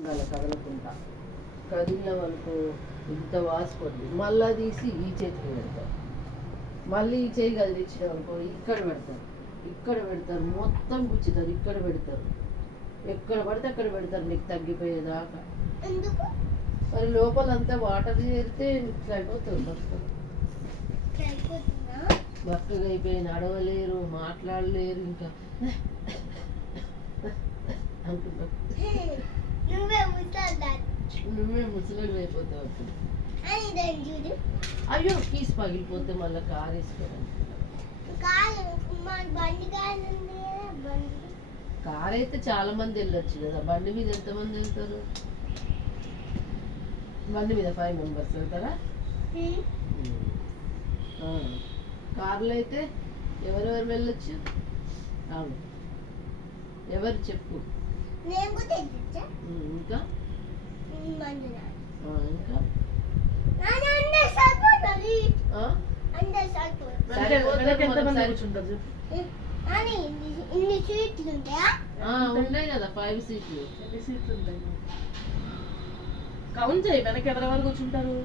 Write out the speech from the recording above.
ఉండాలి కదలకుండా. కదిలిన వరకు ఇంత వాసిపోద్ది. మళ్ళీ తీసి ఈ చేతికి పెడతారు. మళ్ళీ ఈ చేయి కదిలించిన వరకు ఇక్కడ పెడతారు, ఇక్కడ పెడతారు, మొత్తం గుచ్చుతారు, ఇక్కడ పెడతారు, ఎక్కడ పడితే అక్కడ పెడతారు నీకు తగ్గిపోయేదాకా. మరి లోపలంతా వాటర్ చేరితే ఇట్లా అయిపోతుంది. బక్కగా అయిపోయి నడవలేరు, మాట్లాడలేరు, ఇంకా అనుకుంటా నువ్వే ముసలి అయిపోతావు. అయ్యో కీస్ పగిలిపోతే మళ్ళీ కారు వేసుకోవడానికి. కార్ అయితే చాలా మంది వెళ్ళొచ్చు కదా, బండి మీద ఎంతమంది వెళ్తారు? బండి మీద 5 మెంబర్స్ వెళ్తారా? కార్లో అయితే ఎవరెవరు వెళ్ళొచ్చు? అవును, ఎవరు చెప్పు. ఇంకా ఇంకా ఉన్నాయి కదా 5 సీట్లు. కౌంట్ చేయి, వెనక ఎవరెవరు కూర్చుంటారు?